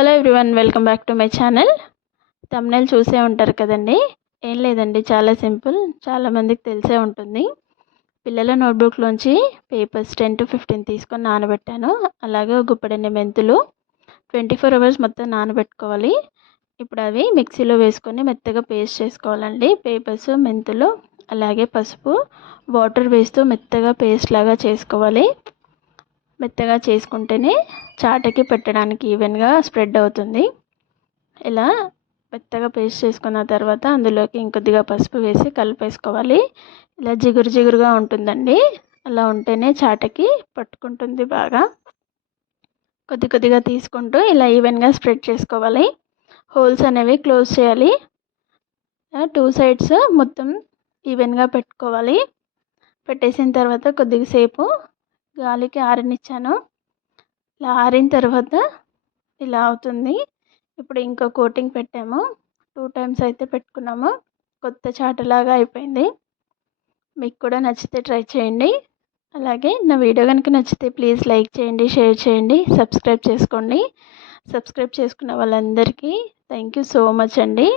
Hello everyone, welcome back to my channel. Thumbnail చూసే ఉంటారు కదండి. ఏం లేదండి, చాలా సింపుల్, చాలామందికి తెలిసే ఉంటుంది. పిల్లల నోట్బుక్లోంచి పేపర్స్ 10 to 15 తీసుకొని నానబెట్టాను. అలాగే గుప్పెడన్ని మెంతులు 24 hours మొత్తం నానబెట్టుకోవాలి. ఇప్పుడు అవి మిక్సీలో వేసుకొని మెత్తగా పేస్ట్ చేసుకోవాలండి. పేపర్స్, మెంతులు, అలాగే పసుపు, వాటర్ వేస్తూ మెత్తగా పేస్ట్ లాగా చేసుకోవాలి. మెత్తగా చేసుకుంటేనే చాటకి పెట్టడానికి ఈవెన్గా స్ప్రెడ్ అవుతుంది. ఇలా మెత్తగా పేస్ట్ చేసుకున్న తర్వాత అందులోకి ఇంకొద్దిగా పసుపు వేసి కలిపేసుకోవాలి. ఇలా జిగురు జిగురుగా ఉంటుందండి. అలా ఉంటేనే చాటకి పట్టుకుంటుంది బాగా. కొద్ది కొద్దిగా తీసుకుంటూ ఇలా ఈవెన్గా స్ప్రెడ్ చేసుకోవాలి. హోల్స్ అనేవి క్లోజ్ చేయాలి. 2 sides మొత్తం ఈవెన్గా పెట్టుకోవాలి. పెట్టేసిన తర్వాత కొద్దిగా సేపు గాలికి ఆరనిచ్చాను. ఇలా ఆరిన తర్వాత ఇలా అవుతుంది. ఇప్పుడు ఇంకో కోటింగ్ పెట్టాము. 2 times అయితే పెట్టుకున్నాము. కొత్త చాటలాగా అయిపోయింది. మీకు కూడా నచ్చితే ట్రై చేయండి. అలాగే నా వీడియో కనుక నచ్చితే ప్లీజ్ లైక్ చేయండి, షేర్ చేయండి, సబ్స్క్రైబ్ చేసుకోండి. సబ్స్క్రైబ్ చేసుకున్న వాళ్ళందరికీ థ్యాంక్ యూ సో మచ్ అండి.